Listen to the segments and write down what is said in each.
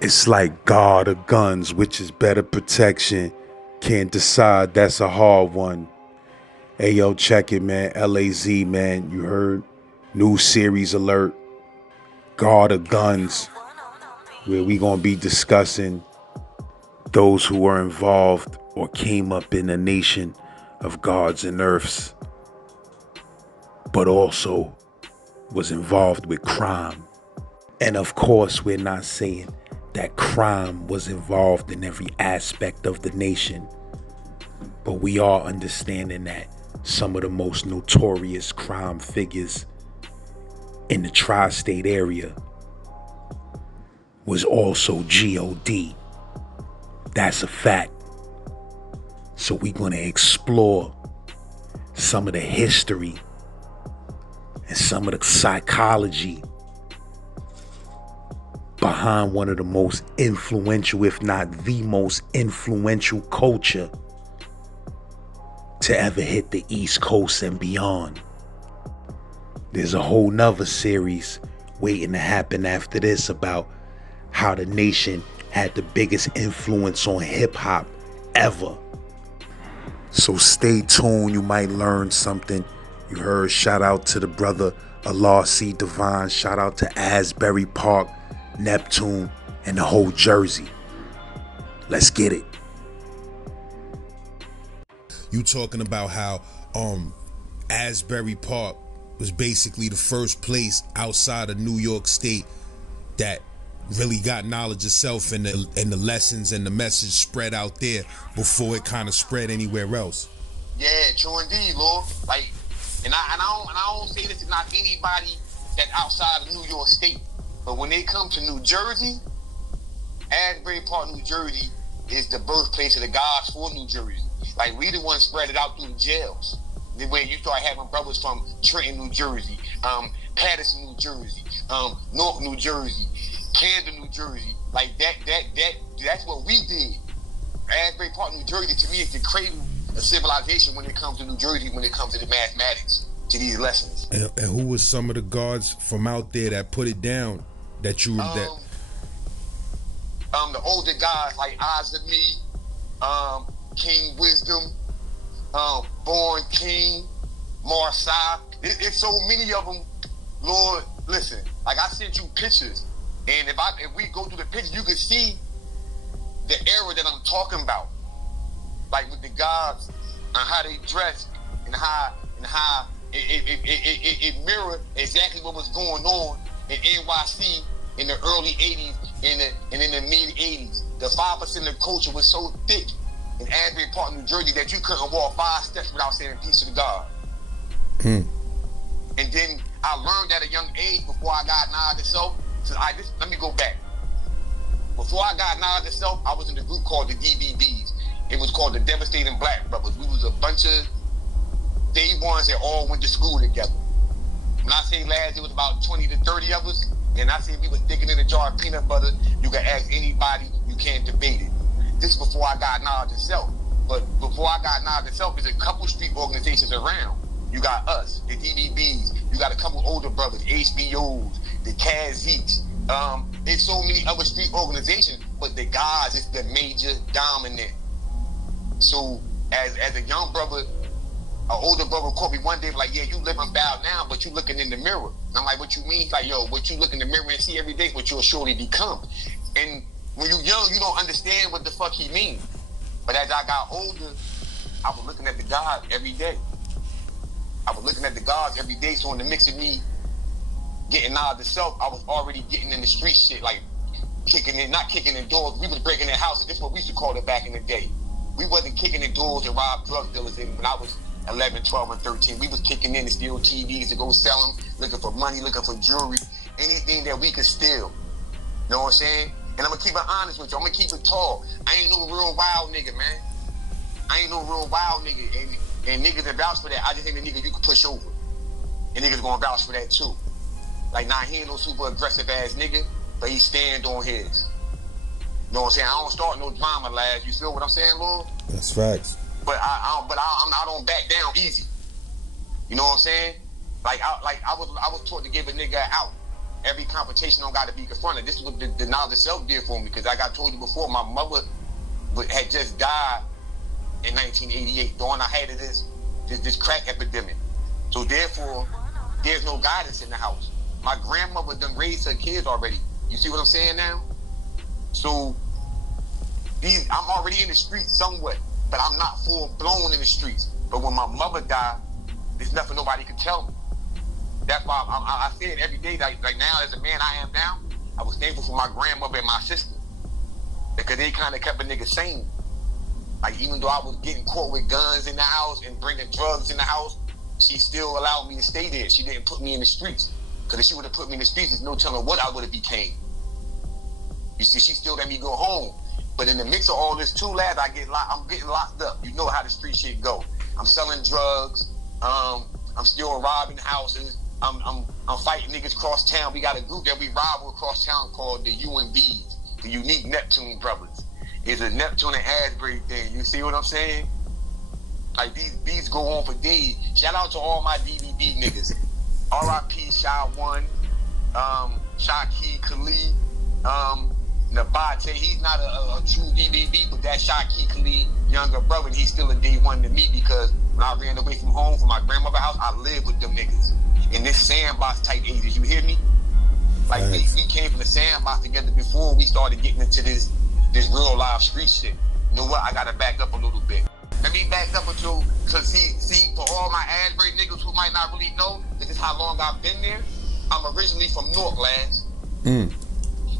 It's like God or guns, which is better protection. Can't decide, that's a hard one. Hey yo, check it, man. LAZ, man. You heard? New series alert. God or guns, where we gonna be discussing those who were involved or came up in a nation of gods and earths, but also was involved with crime. And of course, we're not saying that crime was involved in every aspect of the nation, but we are understanding that some of the most notorious crime figures in the tri-state area was also God. That's a fact. So we're going to explore some of the history and some of the psychology behind one of the most influential, if not the most influential culture to ever hit the East Coast and beyond. There's a whole nother series waiting to happen after this about how the nation had the biggest influence on hip hop ever. So stay tuned, you might learn something. You heard, shout out to the brother Allah C. Divine, shout out to Asbury Park, Neptune, and the whole Jersey. Let's get it. You talking about how Asbury Park was basically the first place outside of New York State that really got knowledge of self, and the lessons and the message spread out there before it kind of spread anywhere else. Yeah, true indeed, Lord. Like, and I don't say this to knock anybody that's outside of New York State, but when they come to New Jersey, Asbury Park, New Jersey is the birthplace of the gods for New Jersey. Like, we the ones spread it out through the jails. The way you start having brothers from Trenton, New Jersey, Patterson, New Jersey, North New Jersey, Camden, New Jersey. Like that's what we did. Asbury Park, New Jersey, to me, is the cradle of civilization when it comes to New Jersey, when it comes to the mathematics, to these lessons. And who was some of the guards from out there that put it down? That you the older guys like Asbury, King Wisdom, Born King, Marsai. It's so many of them. Lord, listen. Like, I sent you pictures, and if we go through the pictures, you can see the era that I'm talking about. Like with the gods and how they dress and how it mirrored exactly what was going on in NYC in the early 80s and in the mid 80s. The 5% of culture was so thick in Asbury Park, New Jersey, that you couldn't walk 5 steps without saying peace to the God. And then I learned at a young age before I got knowledge of self. So let me go back. Before I got knowledge of self, I was in a group called the DBBs. It was called the Devastating Black Brothers. We was a bunch of day ones that all went to school together. When I say last, it was about 20 to 30 of us. And I said we was digging in a jar of peanut butter. You can ask anybody, you can't debate it. This is before I got knowledge of self. But before I got knowledge of self, there's a couple street organizations around. You got us, the DBBs. You got a couple older brothers, HBOs, the Kaziks. There's so many other street organizations, but the guys is the major dominant. So as a young brother, an older brother called me one day like, yeah, you living foul now, but you looking in the mirror. And I'm like, what you mean? He's like, yo, what you look in the mirror and see every day is what you'll surely become. And when you're young, you don't understand what the fuck he means. But as I got older, I was looking at the God every day. I was looking at the gods every day. So in the mix of me getting out of the self, I was already getting in the street shit, like not kicking in doors. We was breaking in houses. This is what we used to call it back in the day. We wasn't kicking in doors to rob drug dealers in when I was 11, 12, and 13. We was kicking in to steal TVs to go sell them, looking for money, looking for jewelry, anything that we could steal. You know what I'm saying? And I'm going to keep it honest with you. I'm going to keep it tall. I ain't no real wild nigga, man. I ain't no real wild nigga. And niggas that vouch for that, I just ain't a nigga you can push over. And niggas going to vouch for that too. Like, nah, he ain't no super aggressive ass nigga, but he stand on his. You know what I'm saying? I don't start no drama, lads. You feel what I'm saying, Lord? That's facts. But I don't back down easy. You know what I'm saying? I was taught to give a nigga an out every confrontation don't got to be confronted. This is what the knowledge of self did for me, because like I told you before, my mother had just died in 1988 during the height of this crack epidemic. So therefore, there's no guidance in the house. My grandmother done raised her kids already. You see what I'm saying now? So I'm already in the streets somewhat, but I'm not full blown in the streets. But when my mother died, there's nothing nobody could tell me. That's why I say it every day. Like now, as a man I am now, I was thankful for my grandmother and my sister, because they kind of kept a nigga sane. Like, even though I was getting caught with guns in the house and bringing drugs in the house, she still allowed me to stay there. She didn't put me in the streets. Because if she would have put me in the streets, there's no telling what I would have became. You see, she still let me go home. But in the mix of all this too, lads, I'm getting locked up. You know how the street shit go. I'm selling drugs. I'm still robbing houses. I'm fighting niggas across town. We got a group that we rob across town called the UNBs, the Unique Neptune Brothers. It's a Neptune and Asbury thing. You see what I'm saying? Like, these beats go on for days. Shout out to all my DVD niggas. R.I.P. Shy One, Shaki Khalid, Nabate. He's not a true DVD, but that Shaki Khalid younger brother, and he's still a day one to me, because when I ran away from home from my grandmother's house, I lived with them niggas in this sandbox type ages. You hear me? Like, we came from the sandbox together before we started getting into this real live street shit. You know what? I gotta back up a little bit. Let me back up until, cause see, for all my Asbury niggas who might not really know, this is how long I've been there. I'm originally from Newark, lads. You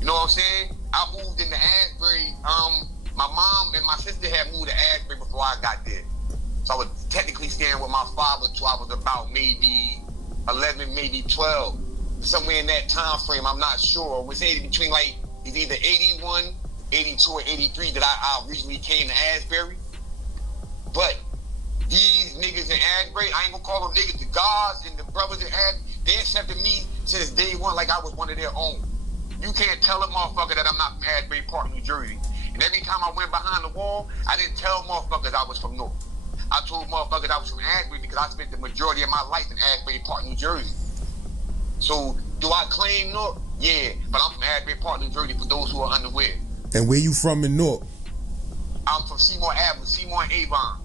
know what I'm saying? I moved into Asbury. My mom and my sister had moved to Asbury before I got there. So I was technically staying with my father till I was about maybe 11, maybe 12. Somewhere in that time frame, I'm not sure. We say between like, it's either 81, 82, or 83 that I originally came to Asbury. But these niggas in Asbury, I ain't gonna call them niggas, the gods and the brothers in Asbury, they accepted me since day one like I was one of their own. You can't tell a motherfucker that I'm not from Asbury Park, New Jersey. And every time I went behind the wall, I didn't tell motherfuckers I was from North. I told motherfuckers I was from Asbury because I spent the majority of my life in Asbury Park, New Jersey. So, do I claim North? Yeah, but I'm from Asbury Park, New Jersey, for those who are unaware. And where you from in North? I'm from Seymour Avenue, Seymour and Avon.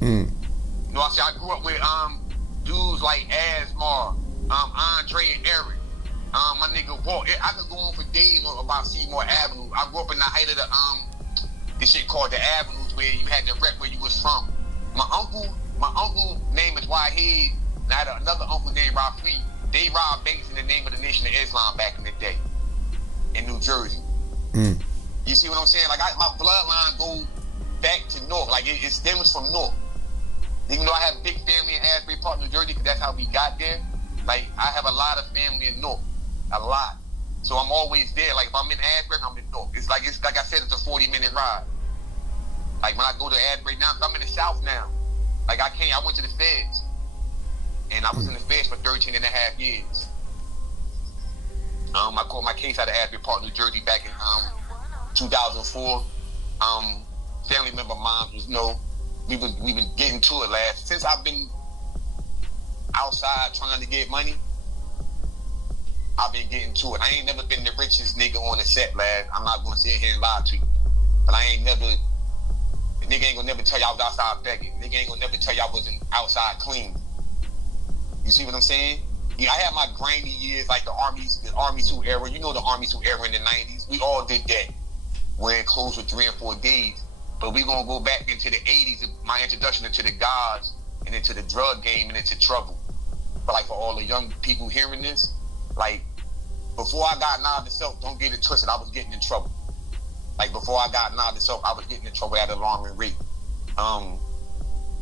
You know, I grew up with dudes like Asmar, Andre and Eric, my nigga Walt. I could go on for days about Seymour Avenue. I grew up in the height of this shit called the Avenues, where you had to rep where you was from. My uncle name is Wahid, and I had another uncle named Rafi. They robbed banks in the name of the Nation of Islam back in the day in New Jersey. You see what I'm saying? Like, my bloodline goes back to North. Like, it stems from North. Even though I have a big family in Asbury Park, New Jersey, because that's how we got there, like, I have a lot of family in North. A lot. So I'm always there. Like, if I'm in Asbury, I'm in North. It's like I said, it's a 40-minute ride. Like, when I go to Asbury now, I'm in the South now. Like, I went to the Feds. And I was in the Feds for 13 and a half years. I caught my case out of Asbury Park, New Jersey back in 2004. Family member moms was we been getting to it last. Since I've been outside trying to get money, I've been getting to it. I ain't never been the richest nigga on the set, lad. I'm not gonna sit here and lie to you. But the nigga ain't gonna never tell you I was outside begging. Nigga ain't gonna never tell you I wasn't outside clean. You see what I'm saying? Yeah, I had my grimy years, like the Army Suit era. You know the Army Suit era in the 90s. We all did that. Wearing clothes for 3 and 4 days. But we gonna go back into the 80s, my introduction into the gods and into the drug game and into trouble. But like for all the young people hearing this, like before I got knowledge of self, don't get it twisted, I was getting in trouble. Like before I got knowledge of self, I was getting in trouble at an alarming rate.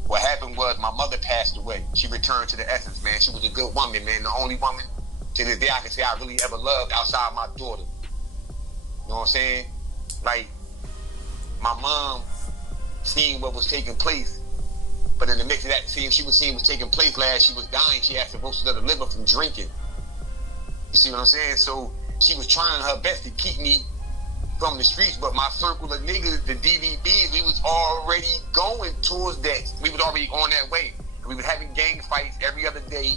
What happened was my mother passed away. She returned to the essence, man. She was a good woman, man. The only woman to this day I can say I really ever loved outside my daughter. You know what I'm saying? Like, my mom seen what was taking place, but in the mix of that, she was seeing what was taking place last, she was dying. She had cirrhosis of the liver from drinking. You see what I'm saying? So she was trying her best to keep me from the streets, but my circle of niggas, the DVBs, we was already going towards that. We was already on that way. We was having gang fights every other day.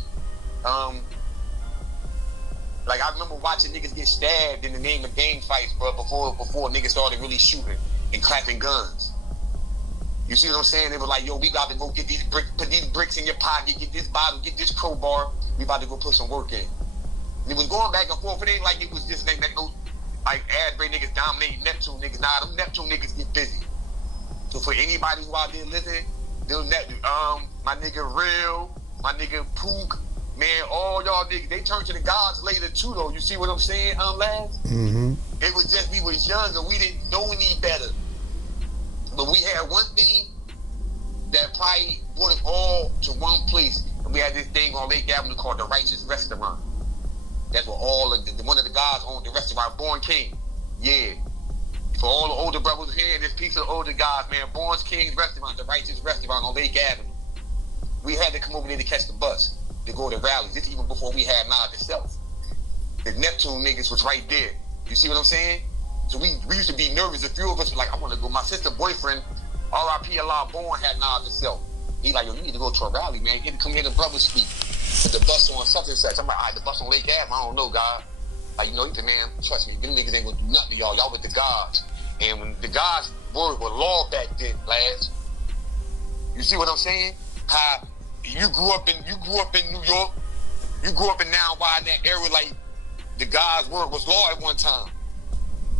Like, I remember watching niggas get stabbed in the name of gang fights, bro, before niggas started really shooting and clapping guns. You see what I'm saying? They were like, yo, we got to go get these bricks, put these bricks in your pocket, get this bottle, get this crowbar. We about to go put some work in. And it was going back and forth. It ain't like it was just like Asbury niggas dominating Neptune niggas. Nah, them Neptune niggas get busy. So for anybody who out there listening, my nigga Real, my nigga Pook, man, all y'all niggas, they turned to the gods later too, though. You see what I'm saying, Laz? Mm-hmm. It was just, we was young and we didn't know any better. But we had one thing that probably brought it all to one place. And we had this thing on Lake Avenue called the Righteous Restaurant. That's where all of one of the guys owned the restaurant, Born King. Yeah. For all the older brothers here, this piece of older guys, man, Born's King's Restaurant, the Righteous Restaurant on Lake Avenue. We had to come over there to catch the bus to go to rallies. This even before we had Nas itself. The Neptune niggas was right there. You see what I'm saying? So we used to be nervous. A few of us were like, I want to go. My sister boyfriend, R.I.P. Allah Born, had Nas himself. He like, yo, you need to go to a rally, man. You need to come here to brothers speak. At the bus on such and such. I'm like, all right, the bus on Lake Ave, I don't know, God. Like, you know, he said, man, trust me, them niggas ain't gonna do nothing to y'all. Y'all with the gods. And when the gods word was law back then, lads. You see what I'm saying? How you grew up in New York. You grew up in now why in that area, like the God's word was law at one time.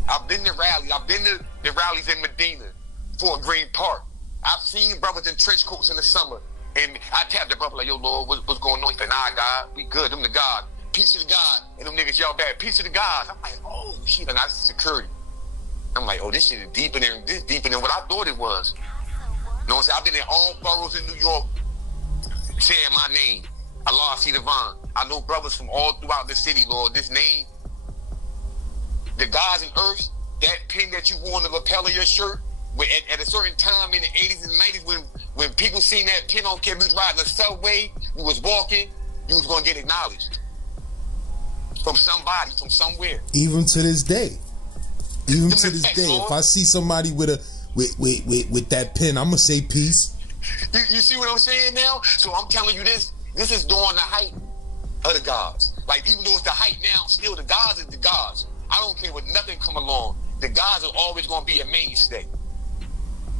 I've been to rallies. I've been to the rallies in Medina, Fort Greene Park. I've seen brothers in trench coats in the summer. And I tapped the brother like, yo, Lord, what's going on? He said, nah, God, we good. Them the God. Peace to the God. And them niggas yell back, peace to the God. I'm like, oh, shit, and that's security. I'm like, oh, this shit is deeper than what I thought it was. You know what I'm saying? I've been in all boroughs in New York saying my name. Allah see Devon. I know brothers from all throughout the city, Lord. This name, the gods and earth, that pin that you wore on the lapel of your shirt, at a certain time in the 80s and 90s when people seen that pin on Kid, we was riding the subway, we was walking, you was going to get acknowledged. From somebody, from somewhere. Even to this day. Even to this day. Lord. If I see somebody with that pin, I'm going to say peace. You see what I'm saying now? So I'm telling you this is during the height of the gods. Like, even though it's the height now, still the gods is the gods. I don't care what nothing come along. The gods are always going to be a mainstay.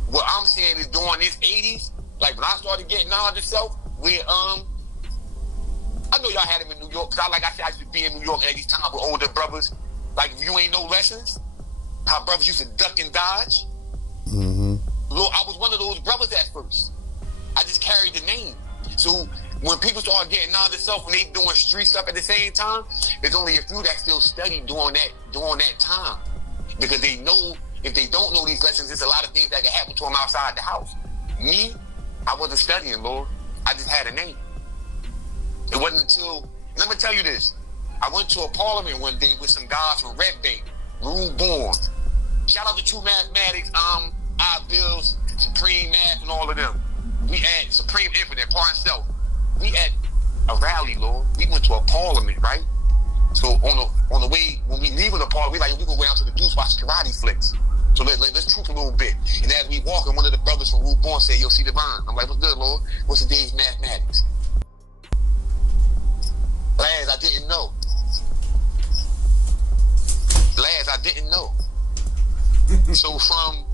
What I'm saying is during this 80s, like when I started getting knowledge itself, where I know y'all had him in New York, because like I said, I used to be in New York at these times with older brothers. Like, if you ain't no lessons, how brothers used to duck and dodge. Mm-hmm. Lord, I was one of those brothers at first. I just carried the name. So when people start getting knowledge itself, when they doing street stuff at the same time, there's only a few that still study during that time. Because they know if they don't know these lessons, there's a lot of things that can happen to them outside the house. Me, I wasn't studying, Lord. I just had a name. It wasn't until, let me tell you this. I went to a parliament one day with some guys from Red Bank, Rule Born. Shout out to True Mathematics, Bills, Supreme Math, and all of them. We at Supreme Infinite, Par and Self. We at a rally, Lord. We went to a parliament, right? So on the way, when we leaving the parliament, we like, we go down to the Deuce, watch karate flicks. So let's troop a little bit. And as we walking, one of the brothers from Rule Born said, yo, see Devon. I'm like, what's good, Lord? What's the day's mathematics? Laz, I didn't know. Laz, I didn't know. So from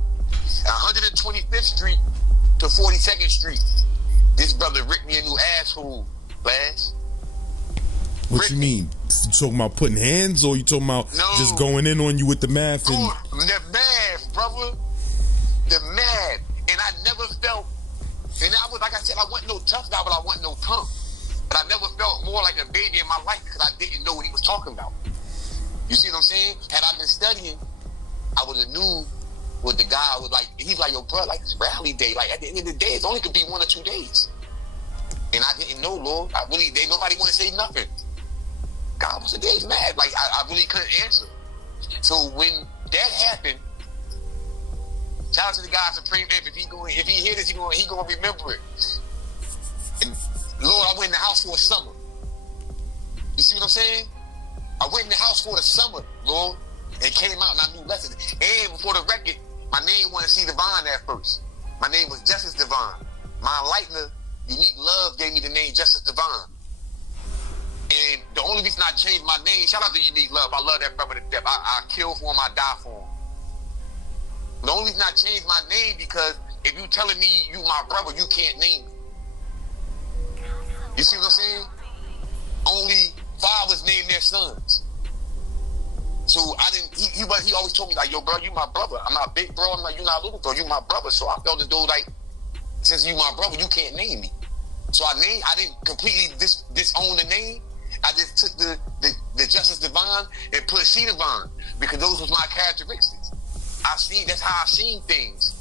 125th Street to 42nd Street, this brother ripped me a new asshole, Laz. What you mean? You talking about putting hands, or you talking about just going in on you with the math? The math, brother. The math. And I never felt, and I was, like I said, I wasn't no tough guy, but I wasn't no punk. But I never felt more like a baby in my life because I didn't know what he was talking about. You see what I'm saying? Had I been studying, I would have knew what the guy was like. He's like, yo, bro, like it's rally day. Like at the end of the day, it only could be 1 or 2 days. And I didn't know, Lord. Nobody want to say nothing. God, what's the day's mad? Like I really couldn't answer. So when that happened, shout out to the guy Supreme Imp. If he hear this, he gonna remember it. And Lord, I went in the house for a summer. You see what I'm saying? I went in the house for the summer, Lord, and came out and I knew lessons. And before the record, my name wasn't C Devon at first. My name was Justice Devon. My enlightener, Unique Love, gave me the name Justice Devon. And the only reason I changed my name, shout out to Unique Love. I love that brother to death. I kill for him, I die for him. The only reason I changed my name because if you telling me you my brother, you can't name me. You see what I'm saying? Only fathers name their sons. So I didn't. He always told me like, yo, bro, you my brother. I'm not big bro. I'm not. You not little bro. You my brother. So I felt as though like, since you my brother, you can't name me. So I didn't completely disown the name. I just took the Justice Divine and put C Divine because those was my characteristics. That's how I seen things.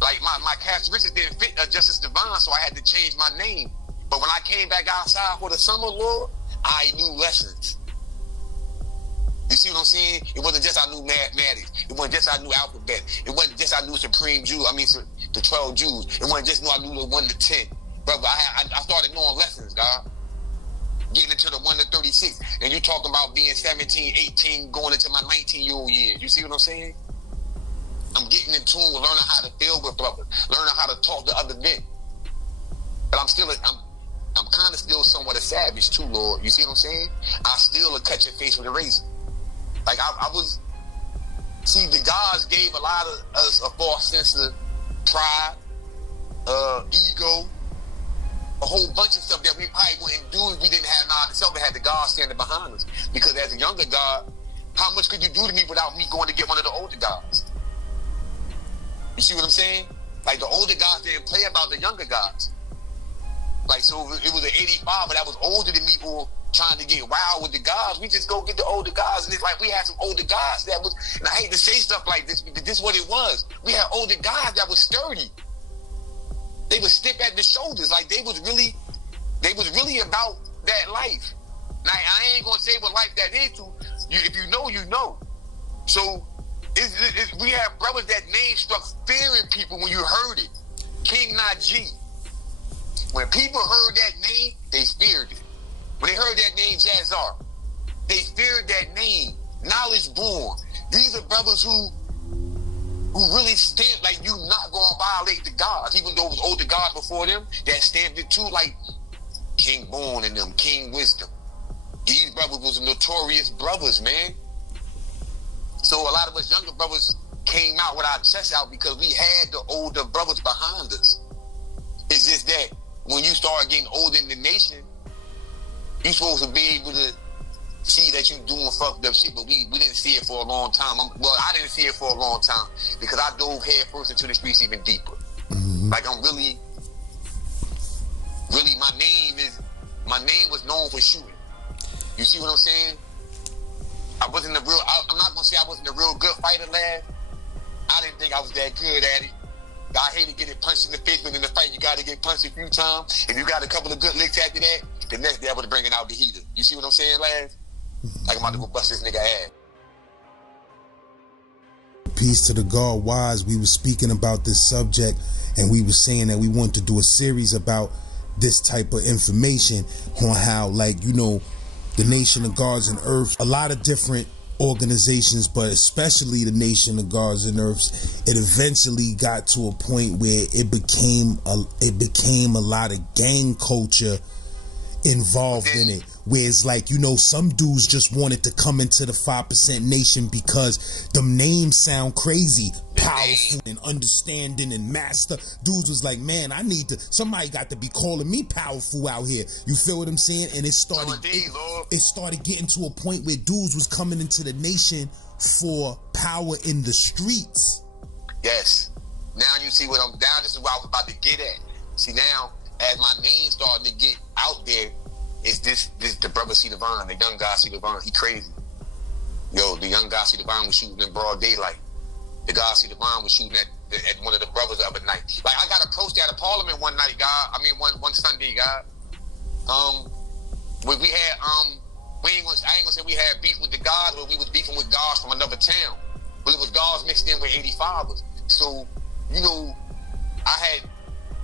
Like my characteristics didn't fit Justice Divine, so I had to change my name. But when I came back outside for the summer, Lord, I knew lessons. You see what I'm saying? It wasn't just I knew mathematics. It wasn't just I knew alphabet. It wasn't just I knew Supreme Jew. I mean, the 12 Jews. It wasn't just I knew the 1 to 10. Brother, I started knowing lessons, God. Getting into the 1 to 36. And you talking about being 17, 18, going into my 19-year-old years. You see what I'm saying? I'm getting in tune with learning how to deal with brothers, learning how to talk to other men. But I'm kind of still somewhat a savage too, Lord. You see what I'm saying? I still cut your face with a razor. Like the gods gave a lot of us a false sense of pride, ego, a whole bunch of stuff that we probably wouldn't do if we didn't have knowledge itself and had the God standing behind us. Because as a younger God, how much could you do to me without me going to get one of the older gods? You see what I'm saying? Like the older gods didn't play about the younger gods. Like, so it was an 85, but that was older than me or trying to get wild with the gods. We just go get the older gods. And it's like we had some older gods that was, and I hate to say stuff like this, because this is what it was. We had older gods that was sturdy. They would step at the shoulders. Like they was really about that life. Now, I ain't going to say what life that is to you. If you know, you know. So we have brothers that name struck fear in people when you heard it. King Najee. When people heard that name, they feared it. When they heard that name, Jazzar, they feared that name. Knowledge born. These are brothers who really stand like you not going to violate the gods, even though it was older gods before them that stamped it too, like King Born and them, King Wisdom. These brothers was notorious brothers, man. So a lot of us younger brothers came out with our chests out because we had the older brothers behind us. It's just that when you start getting older in the nation, you're supposed to be able to see that you doing fucked up shit, but we didn't see it for a long time. I didn't see it for a long time because I dove head first into the streets even deeper. Mm-hmm. Like I'm really, my name was known for shooting. You see what I'm saying? I'm not gonna say I wasn't a real good fighter, lad. I didn't think I was that good at it. I hate to get it punched in the face, but in the fight, you got to get punched a few times. If you got a couple of good licks after that, the next day I would bring it out the heater. You see what I'm saying, lad? Like I'm about to go bust this nigga ass. Peace to the God Wise. We were speaking about this subject, and we were saying that we want to do a series about this type of information on how, like, you know, the Nation of Gods and Earths, a lot of different organizations, but especially the Nation of Gods and Earths, it eventually got to a point where it became a lot of gang culture involved in it, where it's like, you know, some dudes just wanted to come into the 5% nation because them names sound crazy, powerful and understanding and master. Dudes was like, man, somebody got to be calling me powerful out here. You feel what I'm saying? And it started getting to a point where dudes was coming into the nation for power in the streets. Yes. Now you see this is what I was about to get at. See, now as my name starting to get out there, it's this the brother C Divine, the young guy C Divine. He crazy. Yo, the young guy C Divine was shooting in broad daylight. The guy C Divine was shooting at one of the brothers the other night. Like I got approached at a parliament one night, God. I mean one Sunday, God. We had I ain't gonna say we had beef with the gods, but we was beefing with gods from another town. But it was gods mixed in with 85ers. So, you know, I had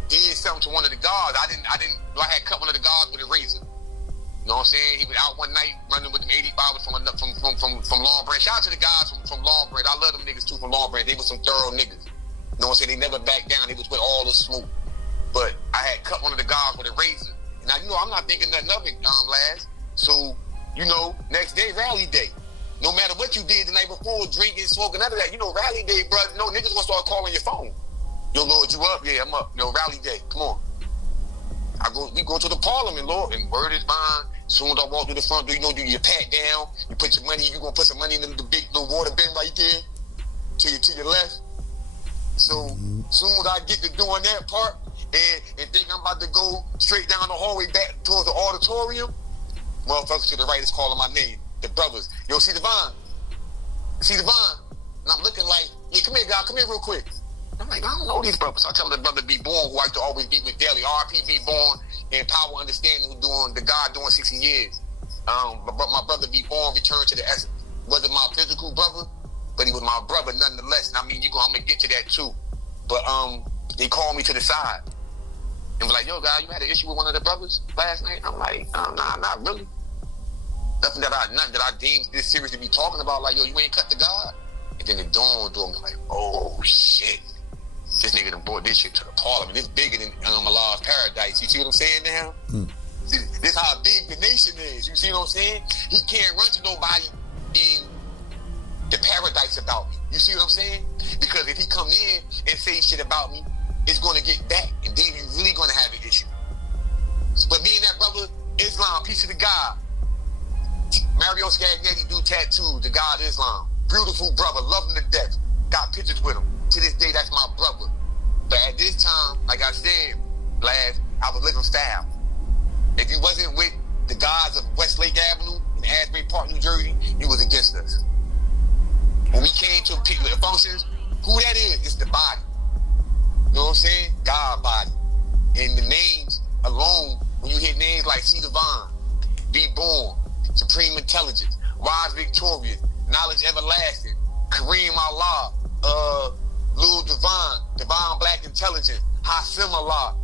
did something to one of the guards. I had cut one of the guards with a razor. You know what I'm saying? He was out one night running with them 85s from Long Branch. Shout out to the guys from Long Branch. I love them niggas too from Long Branch. They were some thorough niggas. You know what I'm saying? They never backed down. They was with all the smoke. But I had cut one of the guards with a razor. Now, you know, I'm not thinking nothing of it, last. So, you know, next day, rally day. No matter what you did the night before, drinking, smoking, none of that. You know, rally day, bro. No, niggas gonna start calling your phone. Yo, Lord, you up? Yeah, I'm up. You know, rally day. Come on. We go to the parliament, Lord, and word is bond. As soon as I walk through the front door, you know, do your pat down. You put your money, you gonna put some money in the big little water bin right there to your left. So, soon as I get to doing that part and think I'm about to go straight down the hallway back towards the auditorium, motherfuckers to the right is calling my name. The brothers. Yo, see Devon? See Devon? And I'm looking like, yeah, come here, guy. Come here real quick. I'm like, I don't know these brothers. So I tell the brother B Born, who I used to always be with daily, RP B Born and Power Understanding, who doing the God doing 60 years. My brother B Born returned to the essence. Wasn't my physical brother, but he was my brother nonetheless. And I mean, I'm gonna get to that too. But they called me to the side and was like, yo, guy, you had an issue with one of the brothers last night? I'm like, nah, not really. Nothing that I deemed this serious to be talking about. Like, yo, you ain't cut the God. And then it dawned on me like, oh shit. This nigga done brought this shit to the parliament. It's bigger than Allah's paradise. You see what I'm saying now? This how big the nation is. You see what I'm saying? He can't run to nobody in the paradise about me. You see what I'm saying? Because if he come in and say shit about me, it's going to get back. And then you're really going to have an issue. But me and that brother, Islam, peace of the God. Mario Scagnetti do tattoos, the God Islam. Beautiful brother, love him to death. Got pictures with him. To this day, that's my brother. But at this time, like I said, last, I was living style. If you wasn't with the gods of Westlake Avenue in Asbury Park, New Jersey, you was against us. When we came to the functions, who that is? It's the body. You know what I'm saying? God body. And the names alone, when you hear names like C. Devon, Be Born, Supreme Intelligence, Wise Victorious, Knowledge Everlasting, Kareem Allah, Lil Devon, Divine Black Intelligence, Hasim Allah.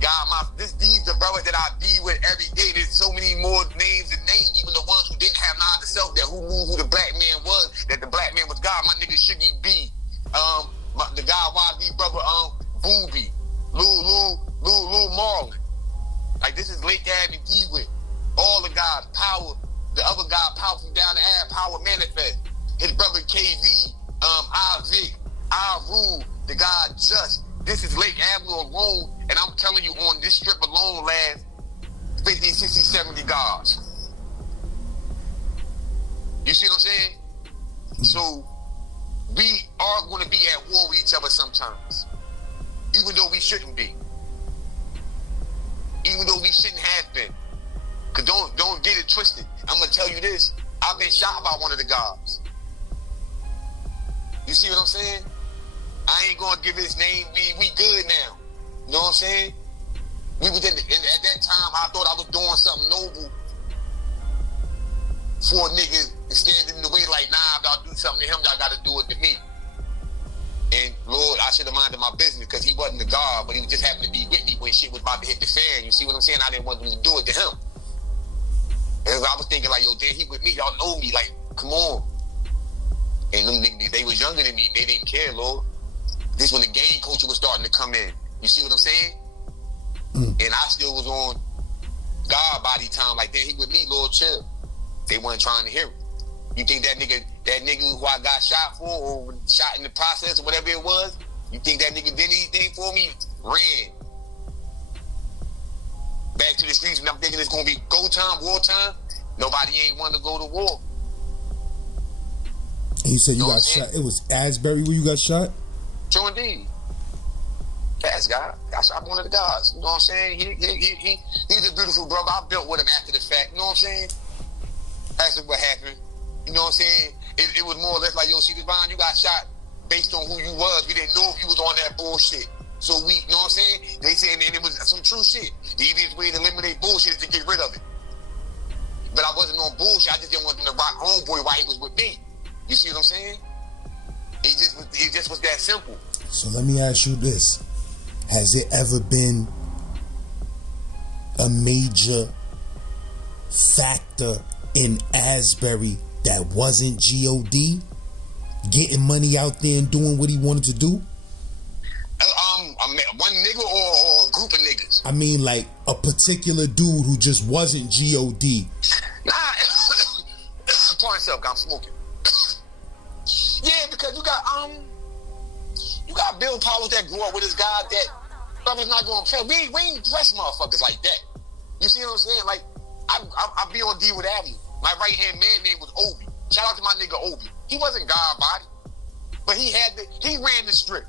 God, these the brothers that I be with every day. There's so many more names and names, even the ones who didn't have knowledge of self, that who knew who the black man was, that the black man was God. My nigga Shuggy B, the guy YB brother, Booby, Lou Marlin. Like, this is Lake Avenue D with all the guys, Power, the other guy, Power from down the ad, Power Manifest, his brother KV, Vic, Rule, the guy Just. This is Lake Avenue alone, and I'm telling you, on this strip alone, last 50, 60, 70 guards. You see what I'm saying? So, we are going to be at war with each other sometimes, even though we shouldn't be. Even though we shouldn't have been. Because don't get it twisted. I'm going to tell you this. I've been shot by one of the guards. You see what I'm saying? I ain't gonna give his name. We good now. You know what I'm saying? We was at that time. I thought I was doing something noble for niggas and standing in the way like, nah, if y'all do something to him, y'all gotta do it to me. And Lord, I should have minded my business because he wasn't the God, but he just happened to be with me when shit was about to hit the fan. You see what I'm saying? I didn't want them to do it to him. And I was thinking like, yo, then he with me. Y'all know me. Like, come on. And them niggas, they was younger than me. They didn't care, Lord. This when the gang culture was starting to come in. You see what I'm saying? And I still was on God body time. Like, then he with me, Lord, chill. They weren't trying to hear it. You think that nigga who I got shot for or shot in the process or whatever it was, you think that nigga did anything for me? Ran. Back to the streets, and I'm thinking it's going to be go time, war time. Nobody ain't want to go to war. And you said you got shot. It was Asbury where you got shot? True indeed. Fast guy. I shot one of the guys. You know what I'm saying? He's a beautiful brother. I built with him after the fact. You know what I'm saying? That's what happened. You know what I'm saying? It was more or less like, yo, see, Devon, you got shot based on who you was. We didn't know if you was on that bullshit. So we, you know what I'm saying? They saying that it was some true shit. The easiest way to eliminate bullshit is to get rid of it. But I wasn't on bullshit. I just didn't want them to rock homeboy while he was with me. You see what I'm saying? It just was that simple. So let me ask you this. Has it ever been a major factor in Asbury that wasn't G.O.D. getting money out there and doing what he wanted to do? One nigga or a group of niggas. I mean, like a particular dude who just wasn't G.O.D. Nah, pour yourself, I'm smoking. Yeah, because you got Bill Powers that grew up with his guy that brothers not going to tell. We ain't dress motherfuckers like that. You see what I'm saying? Like, I be on D with Avenue. My right hand man name was Obi. Shout out to my nigga Obi. He wasn't God body, but he ran the strip.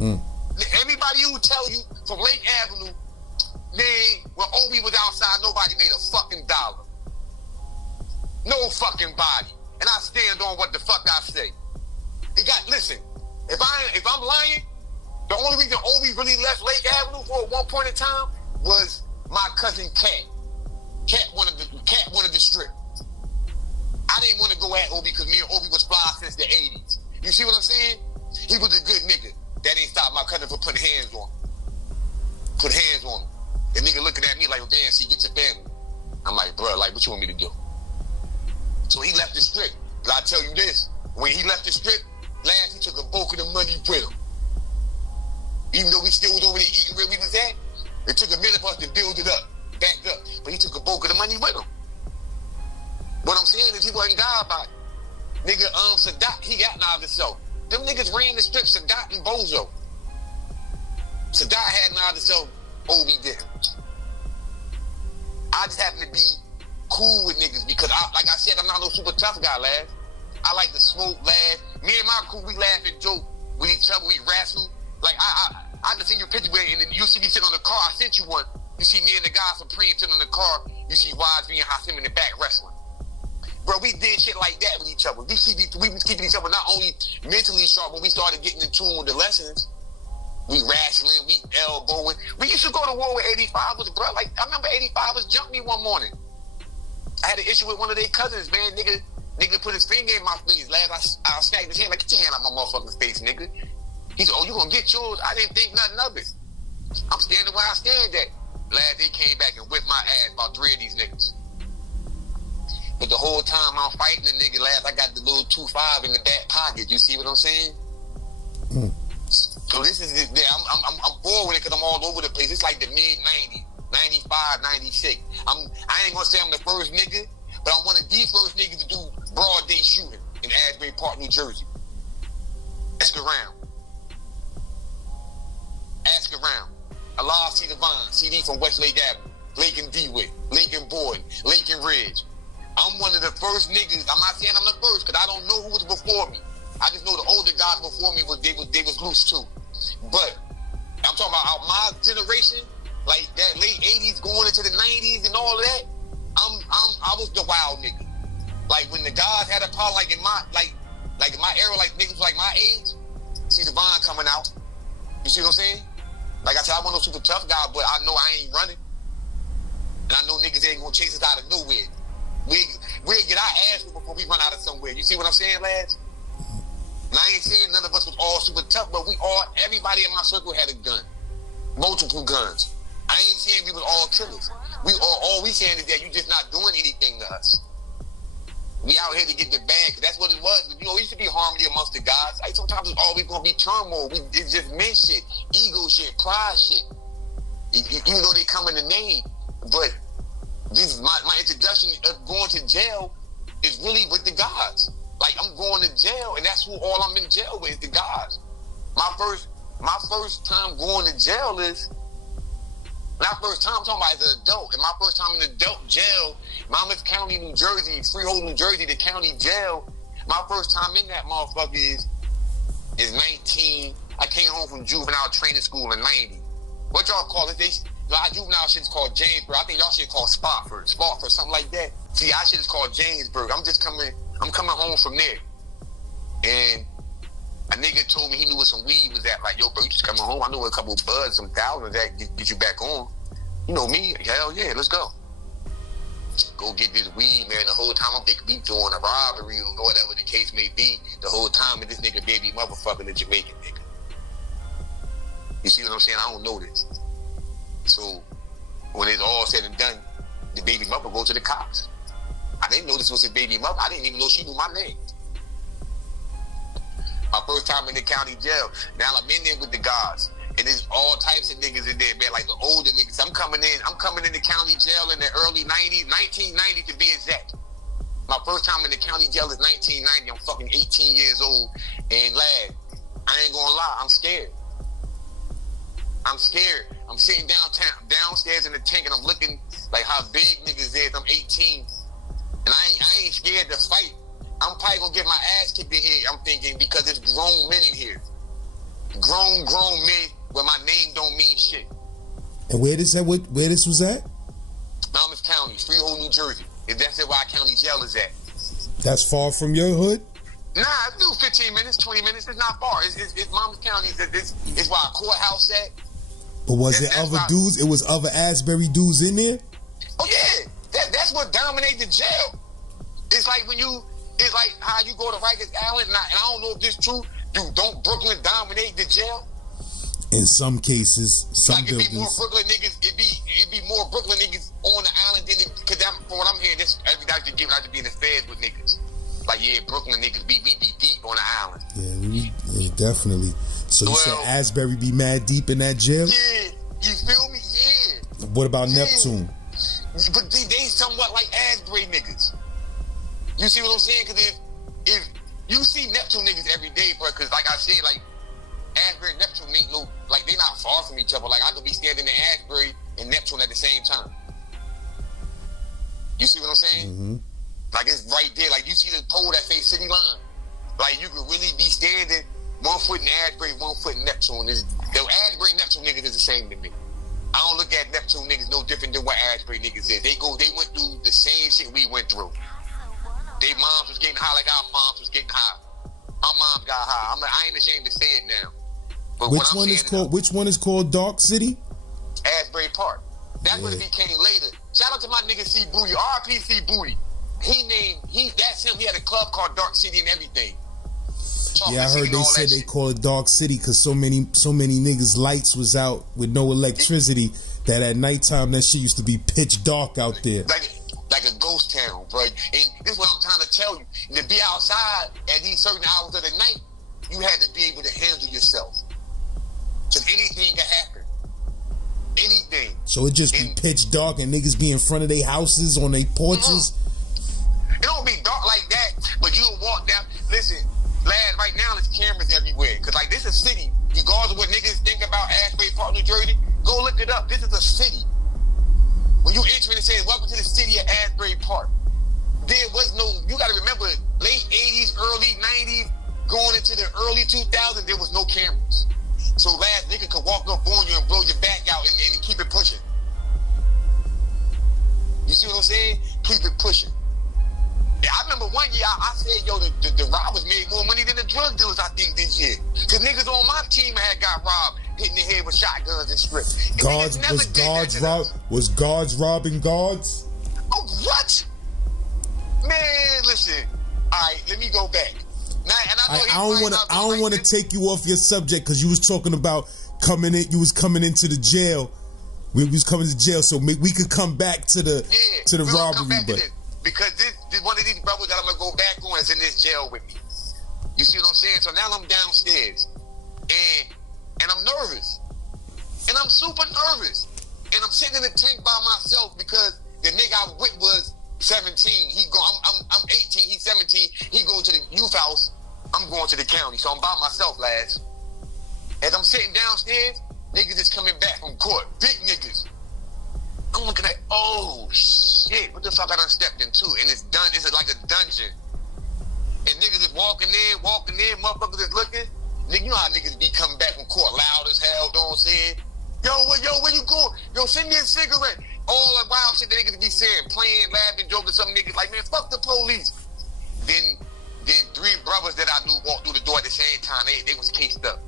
Everybody who tell you from Lake Avenue, when Obi was outside, nobody made a fucking dollar. No fucking body. And I stand on what the fuck I say. Listen, if I'm lying, the only reason Obi really left Lake Avenue for at one point in time was my cousin Cat. Cat wanted the strip. I didn't want to go at Obi because me and Obi was fly since the 80s. You see what I'm saying? He was a good nigga. That ain't stopped my cousin from putting hands on him. Put hands on him. The nigga looking at me like, oh, damn, see, get your family. I'm like, bro, like, what you want me to do? So he left the strip. But I tell you this, when he left the strip, last he took a bulk of the money with him. Even though we still was over there eating where we was at, it took a minute for us to build it up, back up. But he took a bulk of the money with him. What I'm saying is he wasn't God about it. Nigga, Sadat, he got out of himself. Them niggas ran the strip, Sadat and Bozo. Sadat had out of himself, Obi did. I just happen to be cool with niggas because, like I said, I'm not no super tough guy, lad. I like to smoke, lad. Me and my crew, we laugh and joke with each other, we wrestle. Like, I just seen your picture where, and then you see me sitting on the car, I sent you one. You see me and the guy Supreme sitting on the car, you see YSB and Hasim in the back wrestling. Bro, we did shit like that with each other. We was keeping each other not only mentally sharp, but we started getting in tune with the lessons. We wrestling, we elbowing. We used to go to war with 85 was, bro. Like, I remember 85 was jumped me one morning. I had an issue with one of their cousins, man. Nigga put his finger in my face. Last I smacked his hand like, get your hand out my motherfucking face, nigga. He said, oh, you gonna get yours? I didn't think nothing of it. I'm standing where I stand at. Last they came back and whipped my ass, about 3 of these niggas. But the whole time I'm fighting the nigga, last I got the little 2.5 in the back pocket. You see what I'm saying? So this is I'm bored with it because I'm all over the place. It's like the mid-90s, 95, 96. I ain't gonna say I'm the first nigga, but I'm one of the first niggas to do broad day shooting in Asbury Park, New Jersey. Ask around. Ask around. Allah C. Devon, CD from Westlake Avenue, Lake and DeWitt, Lake and Boyd, Lake and Ridge. I'm one of the first niggas. I'm not saying I'm the first because I don't know who was before me. I just know the older guys before me they was loose too. But I'm talking about my generation, like that late 80s going into the 90s and all of that. I was the wild nigga. Like when the guys had a problem, like in my era, like niggas like my age, see Devon coming out. You see what I'm saying? Like I said, I wasn't no super tough guy, but I know I ain't running. And I know niggas ain't gonna chase us out of nowhere. We'll get our ass whipped before we run out of somewhere. You see what I'm saying, lads? And I ain't saying none of us was all super tough, but everybody in my circle had a gun. Multiple guns. I ain't saying we was all killers. All we saying is that you just not doing anything to us. We out here to get the bag, because that's what it was. You know, it used to be harmony amongst the guys. Like, sometimes it's always going to be turmoil. It's just men shit, ego shit, pride shit. Even though they come in the name. But this is my introduction of going to jail is really with the guys. Like, I'm going to jail, and that's who all I'm in jail with is the guys. My first time going to jail is, not first time, I'm talking about as an adult. And my first time in adult jail, Monmouth County, New Jersey, Freehold, New Jersey, the county jail. My first time in that motherfucker is 19. I came home from juvenile training school in 90. What y'all call it? Our juvenile shit is called Jamesburg. I think y'all shit called Spofford, something like that. See, our shit is called Jamesburg. I'm coming home from there. And a nigga told me he knew where some weed was at. Like, yo, bro, you just coming home. I know a couple of buds, some thousands that get you back on. You know me. Hell yeah, let's go. Go get this weed, man. The whole time I'm thinking we doing a robbery or whatever the case may be. The whole time with this nigga baby motherfucker, the Jamaican nigga. You see what I'm saying? I don't know this. So when it's all said and done, the baby mother go to the cops. I didn't know this was his baby mother. I didn't even know she knew my name. My first time in the county jail. Now I'm in there with the guards. And there's all types of niggas in there, man. Like the older niggas. I'm coming in the county jail in the early 90s, 1990 to be exact. My first time in the county jail is 1990. I'm fucking 18 years old. And lad, I ain't gonna lie, I'm scared. I'm scared. I'm sitting downstairs in the tank, and I'm looking like how big niggas is. I'm 18, and I ain't scared to fight. I'm probably gonna get my ass kicked in here. I'm thinking because it's grown men in here, grown men where my name don't mean shit. And where this was at? Monmouth County, Freehold, New Jersey. If that's where our county jail is at. That's far from your hood? Nah, it's do 15 minutes, 20 minutes. It's not far. It's Monmouth County. It's where our courthouse at. But was there other dudes? It was other Asbury dudes in there? Oh yeah, that's what dominates the jail. It's like it's like how you go to Rikers Island, and I don't know if this is true. Don't Brooklyn dominate the jail? In some cases, some like buildings. It'd be more Brooklyn niggas on the island than it, because from what I'm hearing, that's to be in the feds with niggas. Like yeah, Brooklyn niggas we be deep on the island. Yeah, definitely. So you said Asbury be mad deep in that jail? Yeah, you feel me? Yeah. What about Neptune? But they somewhat like Asbury niggas. You see what I'm saying? Because if you see Neptune niggas every day, bro, because like I said, like Asbury and Neptune ain't no, like they not far from each other. Like I could be standing in Asbury and Neptune at the same time. You see what I'm saying? Mm-hmm. Like it's right there. Like you see the pole that say city line. Like you could really be standing 1 foot in Asbury, 1 foot in Neptune. The Asbury Neptune niggas is the same to me. I don't look at Neptune niggas no different than what Asbury niggas is. They went through the same shit we went through. Their moms was getting high like our moms was getting high. Our moms got high. I ain't ashamed to say it now. But Which one is called Dark City? Asbury Park. That's what it became later. Shout out to my nigga C Booty, RPC Booty. That's him. He had a club called Dark City and everything. Yeah, I heard they said they call it Dark City because so many niggas' lights was out with no electricity that at nighttime that shit used to be pitch dark out there. Like a ghost town, bro. And this is what I'm trying to tell you. To be outside at these certain hours of the night, you had to be able to handle yourself. Because anything can happen. Anything. So it just be pitch dark and niggas be in front of their houses on their porches? It don't be dark like that, but you'll walk down. Listen, lad, right now there's cameras everywhere. Because, like, this is a city. Regardless of what niggas think about Asbury Park, New Jersey, go look it up. This is a city. When you enter it says, welcome to the city of Asbury Park. There was no, you got to remember, late 80s, early 90s, going into the early 2000s, there was no cameras. So last nigga could walk up on you and blow your back out and keep it pushing. You see what I'm saying? Keep it pushing. Yeah, I remember one year I said, yo, the robbers made more money than the drug dealers, I think, this year. Because niggas on my team had got robbed, hitting their head with shotguns and strips. Was guards robbing guards? Oh, what? Man, listen. All right, let me go back. Now, and I don't want to take you off your subject because you was talking about coming in. You was coming into the jail. We was coming to jail, so we could come back to the robbery. But because this one of these brothers that I'm gonna go back on is in this jail with me. You see what I'm saying? So now I'm downstairs, and I'm nervous, and I'm super nervous, and I'm sitting in the tank by myself because the nigga I with was 17. I'm 18. He's 17. He go to the youth house. I'm going to the county, so I'm by myself, lads. As I'm sitting downstairs, niggas is coming back from court. Big niggas. I'm looking at, oh shit, what the fuck I done stepped into? And it's done. It's like a dungeon. And niggas is walking in, motherfuckers is looking. Nigga, you know how niggas be coming back from court loud as hell, don't say it. Yo, where you going? Yo, send me a cigarette. All the wild shit that niggas be saying, playing, laughing, joking. Some niggas like, man, fuck the police. Then 3 brothers that I knew walked through the door at the same time. They was cased up.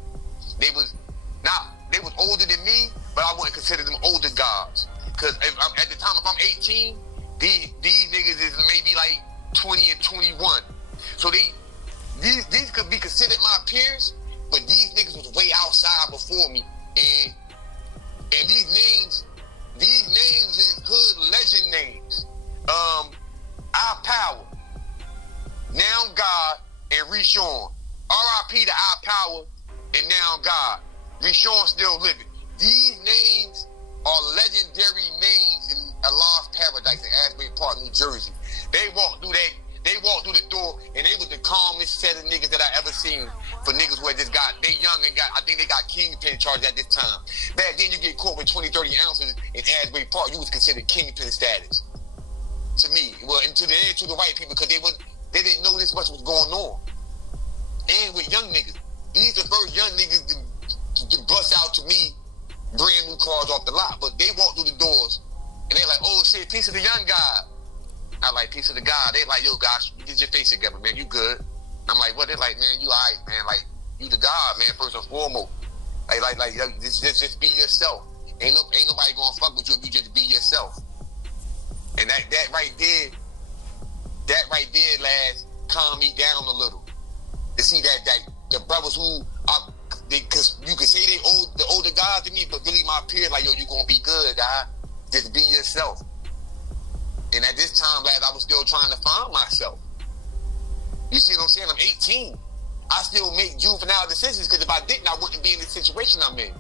They was older than me, but I wouldn't consider them older guards. Because at the time, if I'm 18, these niggas is maybe like 20 and 21. So these could be considered my peers, but these niggas was way outside before me. And these names is hood legend names. Our Power, Now God, and Rishon. R.I.P. to Our Power and Now God. Reshawn still living. These names are legendary names in Allah's paradise in Asbury Park, New Jersey. They walked through the door, and they was the calmest set of niggas that I ever seen. For niggas who had just they young and I think they got kingpin charges at this time. Back then, you get caught with 20, 30 ounces in Asbury Park, you was considered kingpin status. To me, well, and to the white people, because they didn't know this much was going on. And with young niggas, these the first young niggas to bust out to me brand new cars off the lot. But they walk through the doors, and they like, oh shit, piece of the young guy. I like, piece of the guy. They like, yo, gosh, get your face together, man. You good? I'm like, what? They're like, man, you alright, man. Like, you the God, man, first and foremost. Like, just be yourself. Ain't nobody gonna fuck with you if you just be yourself. And that right there, lads, calm me down a little. To see that the brothers who are, because you can say the older guys to me, but really my peers, like, yo, you gonna be good, guy. Just be yourself. And at this time, lads, I was still trying to find myself. You see what I'm saying? I'm 18. I still make juvenile decisions, because if I didn't, I wouldn't be in the situation I'm in.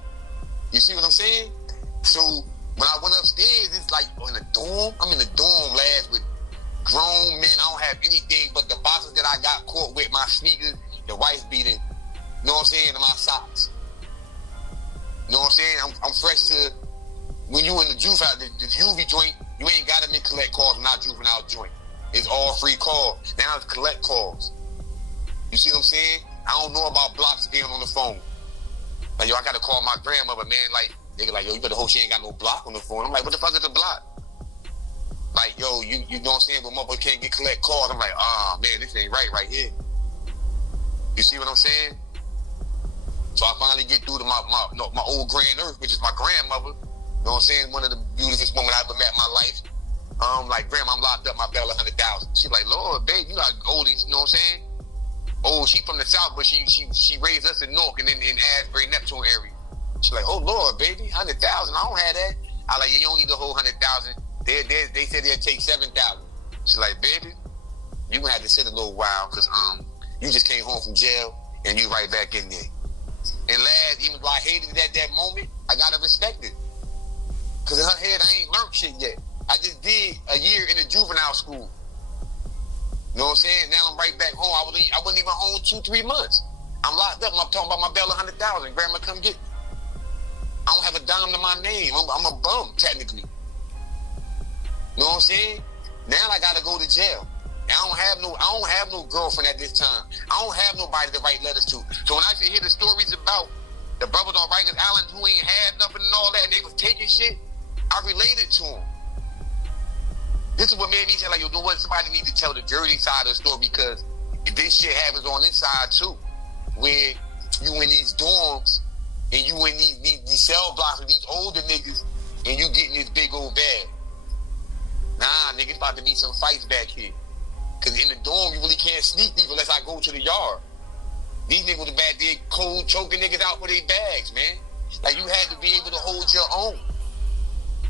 You see what I'm saying? So when I went upstairs, it's like in a dorm. I'm in a dorm, lads, with grown men. I don't have anything but the boxes that I got caught with, my sneakers, the wife beating, you know what I'm saying, and my socks. You know what I'm saying? I'm fresh to, when you in the juvenile, the juvie joint, you ain't got to make collect calls, not juvenile joint. It's all free calls. Now it's collect calls. You see what I'm saying? I don't know about blocks being on the phone. Like, yo, I got to call my grandmother, man. Like, they like, yo, you better hope she ain't got no block on the phone. I'm like, what the fuck is a block? Like, yo, you know what I'm saying? But motherfucker can't get collect calls. I'm like, man, this ain't right here. You see what I'm saying? So I finally get through to my old grand earth, which is my grandmother. You know what I'm saying? One of the beautiest women I ever met in my life. Like, Grandma, I'm locked up, my bail 100,000. She like, Lord, babe, you got oldies, you know what I'm saying? Oh, she from the South, but she raised us in Newark and in Asbury, Neptune area. She like, oh, Lord, baby, 100,000, I don't have that. I like, yeah, you don't need the whole 100,000. They said they'd take 7,000. She like, baby, you gonna have to sit a little while, because you just came home from jail, and you right back in there. And lad, even though I hated it at that moment, I gotta respect it. Because in her head, I ain't learned shit yet. I just did a year in the juvenile school. You know what I'm saying? Now I'm right back home. I wasn't even home 2-3 months. I'm locked up, and I'm talking about my bail 100,000. Grandma, come get me. I don't have a dime to my name. I'm a bum, technically. You know what I'm saying? Now I gotta go to jail. And I don't have no girlfriend at this time. I don't have nobody to write letters to. So when I hear the stories about the brothers on Rikers Island who ain't had nothing and all that, and they was taking shit, I related to them. This is what made me say, like, yo, you know what? Somebody need to tell the dirty side of the story, because if this shit happens on this side too, where you in these dorms and you in these cell blocks with these older niggas and you getting this big old bag. Nah, niggas about to be some fights back here. Because in the dorm, you really can't sneak people unless I go to the yard. These niggas was bad, they cold choking niggas out with their bags, man. Like, you had to be able to hold your own,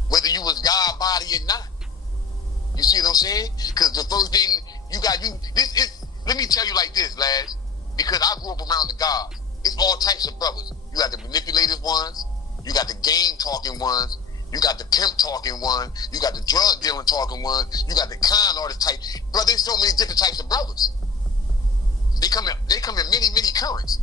whether you was God body or not. You see what I'm saying? Because the first thing let me tell you like this, lads, because I grew up around the gods. It's all types of brothers. You got the manipulative ones, you got the game talking ones, you got the pimp talking one, you got the drug dealing talking one, you got the con artist type. Bro, there's so many different types of brothers. They come in many currents.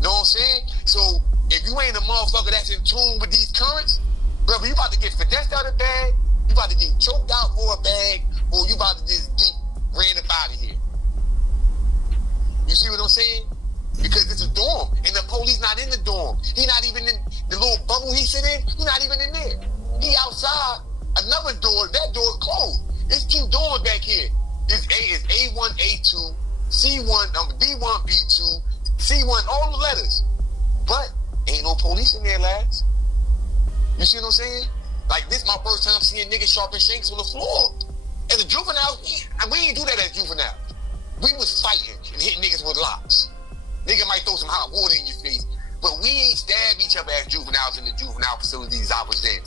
Know what I'm saying? So if you ain't a motherfucker that's in tune with these currents, brother, you about to get finessed out of the bag, you about to get choked out for a bag, or you about to just get ran up out of here. You see what I'm saying? Because it's a dorm, and the police not in the dorm. He not even in the little bubble he sit in. He not even in there. He outside another door. That door closed. It's 2 doors back here. It's A1, A2, C1, B1, B2, C1, all the letters. But ain't no police in there, lads. You see what I'm saying? Like, this my first time seeing niggas sharpen shanks on the floor. As a juvenile, we ain't do that as juvenile. We was fighting and hitting niggas with locks. Nigga might throw some hot water in your face, but we ain't stab each other as juveniles in the juvenile facilities I was in.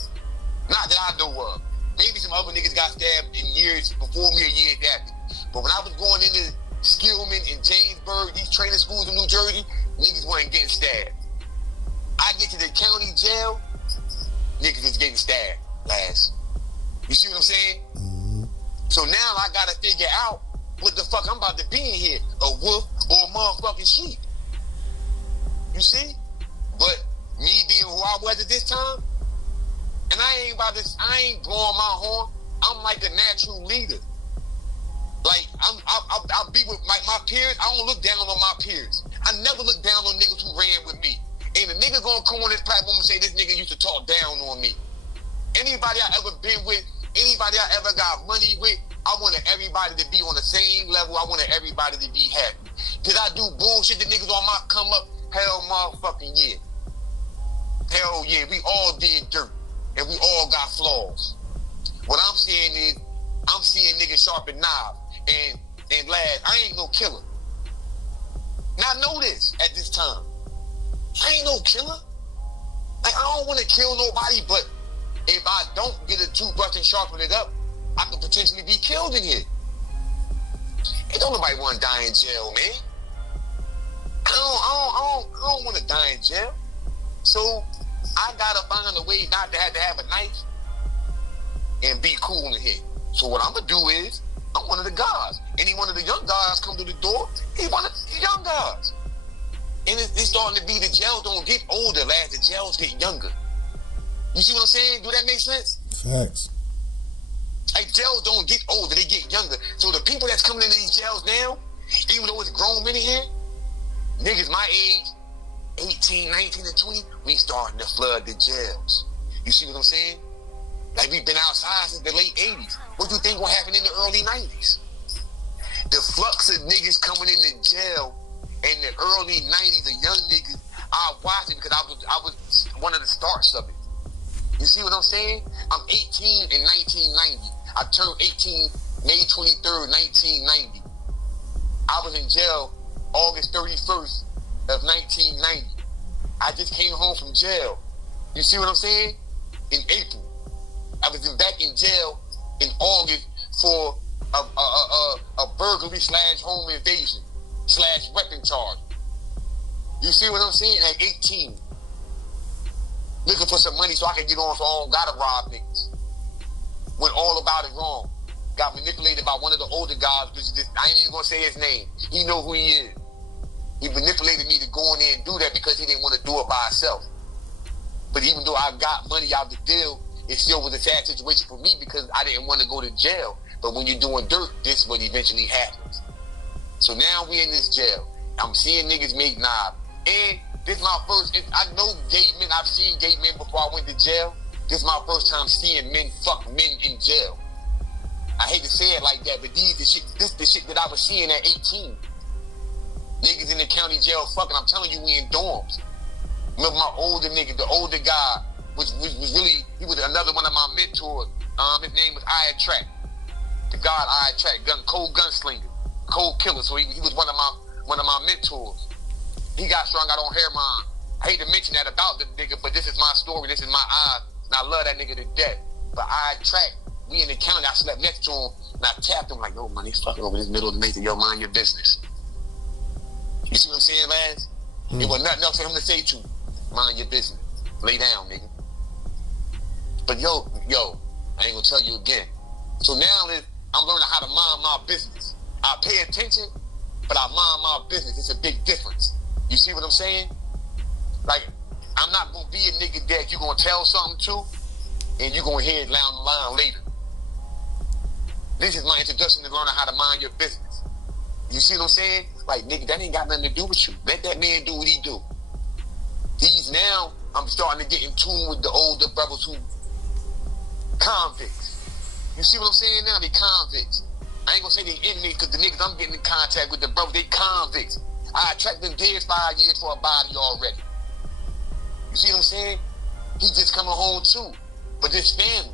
Not that I know of. Maybe some other niggas got stabbed in years before me or years after. But when I was going into Skillman and Jamesburg, these training schools in New Jersey, niggas wasn't getting stabbed. I get to the county jail, niggas is getting stabbed, last. You see what I'm saying? Mm-hmm. So now I gotta figure out what the fuck I'm about to be in here, a wolf or a motherfucking sheep. You see? But me being who I was at this time, and I ain't blowing my horn. I'm like a natural leader. Like I'll be with my peers. I don't look down on my peers. I never look down on niggas who ran with me. Ain't a nigga gonna come on this platform and say this nigga used to talk down on me. Anybody I ever been with, anybody I ever got money with, I wanted everybody to be on the same level. I wanted everybody to be happy. Did I do bullshit that niggas on my come up? Hell motherfucking yeah. Hell yeah. We all did dirt. And we all got flaws. What I'm saying is, I'm seeing niggas sharpen knives. And lad, I ain't no killer. Now know this at this time. I ain't no killer. Like, I don't want to kill nobody, but if I don't get a toothbrush and sharpen it up, I could potentially be killed in here. Ain't don't nobody want to die in jail, man. I don't want to die in jail. So I gotta find a way not to have a knife and be cool in here. So what I'm gonna do is, I'm one of the guys. Any one of the young guys come to the door, he one of the young guys. And it's starting to be the jails don't get older, lads. The jails get younger. You see what I'm saying? Do that make sense? Facts. Like, jails don't get older, they get younger. So the people that's coming into these jails now, even though it's grown men in here, niggas my age, 18, 19, and 20, we starting to flood the jails. You see what I'm saying? Like, we've been outside since the late 80s. What do you think will happen in the early 90s? The flux of niggas coming into jail in the early 90s, the young niggas, I watched it because I was one of the starts of it. You see what I'm saying? I'm 18 in 1990. I turned 18 May 23rd, 1990. I was in jail August 31st of 1990. I just came home from jail. You see what I'm saying? In April. I was back in jail in August for a burglary / home invasion / weapon charge. You see what I'm saying? At 18. Looking for some money so I can get on, so I don't gotta rob niggas. Went all about it wrong. Got manipulated by one of the older guys, I ain't even gonna say his name. He know who he is. He manipulated me to go in there and do that because he didn't want to do it by himself. But even though I got money out the deal, it still was a sad situation for me because I didn't want to go to jail. But when you're doing dirt, this is what eventually happens. So now we in this jail. I'm seeing niggas make knives. And this is my first, I know gay men, I've seen gay men before I went to jail. This is my first time seeing men fuck men in jail. I hate to say it like that, but this the shit that I was seeing at 18. Niggas in the county jail fucking, I'm telling you, we in dorms. Remember my older nigga, the older guy, was really, he was another one of my mentors. His name was Iron Track. The God Iron Track, cold gunslinger, cold killer. So he was one of my mentors. He got strung out on heroin. I hate to mention that about the nigga, but this is my story, this is my eyes, and I love that nigga to death. But Iron Track, we in the county, I slept next to him, and I tapped him like, yo, man, he's fucking over this middle of the nation, yo, mind your business. You see what I'm saying, Lance? There was nothing else for him to say to. Mind your business. Lay down, nigga. But yo, I ain't gonna tell you again. So now I'm learning how to mind my business. I pay attention, but I mind my business. It's a big difference. You see what I'm saying? Like, I'm not gonna be a nigga that you gonna tell something to, and you gonna hear it down the line later. This is my introduction to learning how to mind your business. You see what I'm saying? Like, nigga, that ain't got nothing to do with you. Let that man do what he do. Now, I'm starting to get in tune with the older brothers who convicts. You see what I'm saying now? They convicts. I ain't gonna say they inmates because the niggas I'm getting in contact with, the brothers, they convicts. I attract them dead 5 years for a body already. You see what I'm saying? He just coming home too. But this family.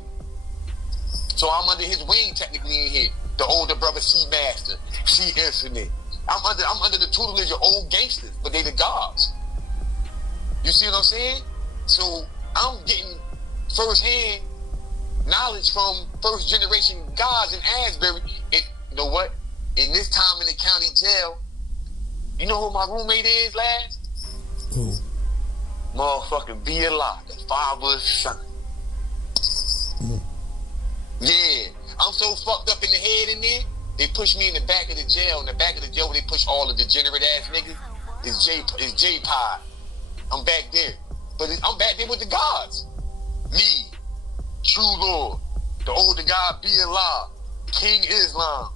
So I'm under his wing technically in here. The older brother C Master, C Infinite. I'm under the tutelage of old gangsters, but they the gods. You see what I'm saying? So I'm getting firsthand knowledge from first generation gods in Asbury. And you know what? In this time in the county jail, you know who my roommate is, lads? Who? motherfucking be alive, the father's son. Yeah, I'm so fucked up in the head in there. They push me in the back of the jail. In the back of the jail, where they push all the degenerate ass niggas. It's J Pod. I'm back there, but I'm back there with the gods. Me, True Lord, the older guy, be alive, King Islam,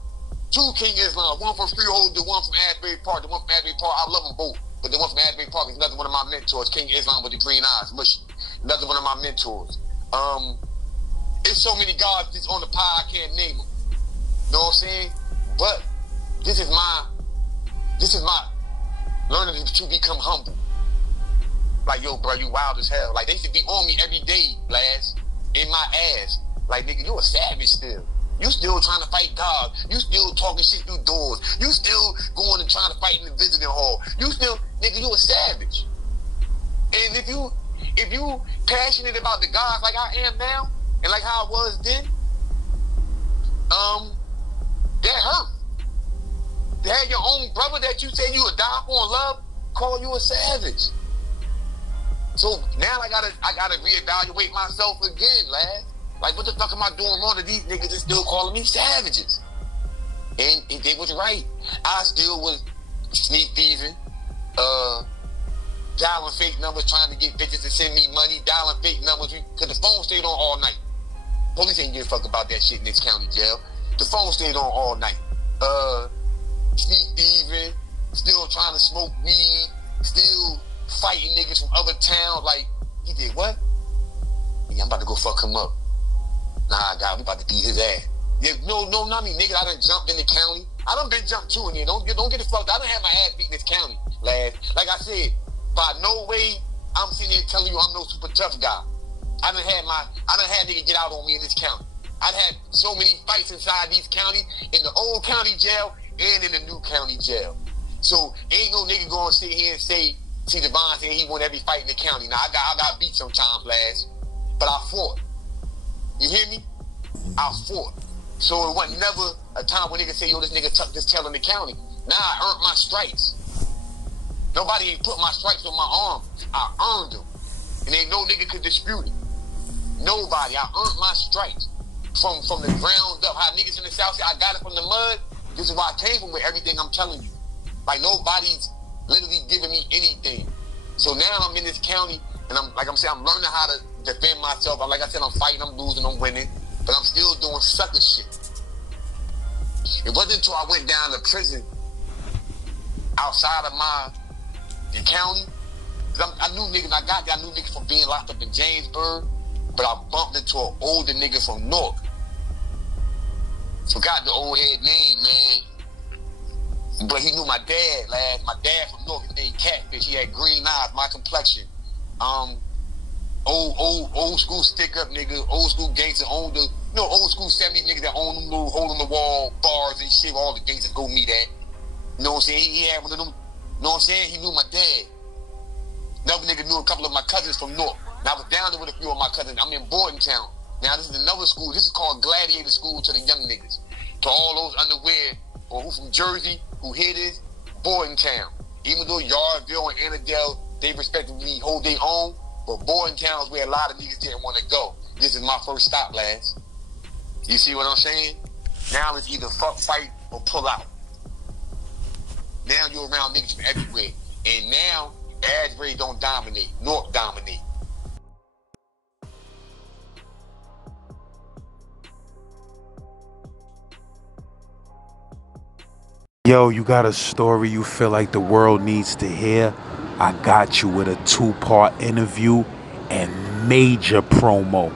two King Islam, one from Freehold, the one from Asbury Park. The one from Asbury Park, I love them both, but the one from Asbury Park is another one of my mentors. King Islam with the green eyes, mushy, another one of my mentors. There's so many gods that's on the pie, I can't name them. Know what I'm saying? But this is my learning to become humble. Like, yo, bro, you wild as hell. Like, they should be on me every day, Blast, in my ass. Like, nigga, you a savage still. You still trying to fight God. You still talking shit through doors. You still going and trying to fight in the visiting hall. You still, nigga, you a savage. And if you passionate about the gods like I am now, and like how I was then, that hurt. To have your own brother that you say you would die for and love call you a savage. So now I gotta reevaluate myself again, lad. Like, what the fuck am I doing wrong that these niggas is still calling me savages? And they was right. I still was sneak thieving, dialing fake numbers, trying to get bitches to send me money, dialing fake numbers, because the phone stayed on all night. Police ain't give a fuck about that shit in this county jail. The phone stayed on all night. Sneak thieving, still trying to smoke weed, still fighting niggas from other towns. Like, he did what? Yeah, I'm about to go fuck him up. Nah, God, we about to beat his ass. Yeah, no, not me, nigga. I done jumped in the county. I done been jumped too in here. Don't get it fucked. I done had my ass beat in this county, lad. Like I said, by no way I'm sitting here telling you I'm no super tough guy. I done had niggas get out on me in this county. I've had so many fights inside these counties, in the old county jail and in the new county jail. So ain't no nigga gonna sit here and say, see Devon saying he won every fight in the county. Now I got beat sometimes, lads, but I fought. You hear me? I fought. So it wasn't never a time when niggas say, yo, this nigga tucked his tail in the county. Now I earned my stripes. Nobody ain't put my stripes on my arm. I earned them. And ain't no nigga could dispute it. Nobody. I earned my stripes. From the ground up. How niggas in the South say I got it from the mud. This is where I came from with everything I'm telling you. Like, nobody's literally giving me anything. So now I'm in this county, and I'm learning how to defend myself. Like I said, I'm fighting, I'm losing, I'm winning, but I'm still doing sucker shit. It wasn't until I went down to prison outside of the county. I knew niggas, I got there, I knew niggas from being locked up in Jamesburg, but I bumped into an older nigga from North. Forgot the old head name, man. But he knew my dad, lad. My dad from North, his name Catfish. He had green eyes, my complexion. Old school stick up nigga, old school gangster, old school 70s niggas that own them little hole in the wall bars and shit where all the gangsters go meet at. You know what I'm saying? He had one of them, you know what I'm saying? He knew my dad. Another nigga knew a couple of my cousins from North. And I was down there with a few of my cousins. I'm in Bordentown. Now this is another school. This is called Gladiator School to the young niggas. To all those underwear or who from Jersey, who hear this, Bordentown. Even though Yardville and Annandale, they respectively hold their own, but Bordentown is where a lot of niggas didn't want to go. This is my first stop, lads. You see what I'm saying? Now it's either fuck, fight, or pull out. Now you're around niggas from everywhere. And now, Asbury don't dominate. North dominate. Yo, you got a story you feel like the world needs to hear? I got you with a 2-part interview and major promo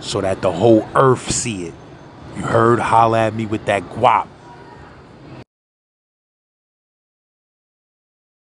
so that the whole earth see it. You heard? Holla at me with that guap.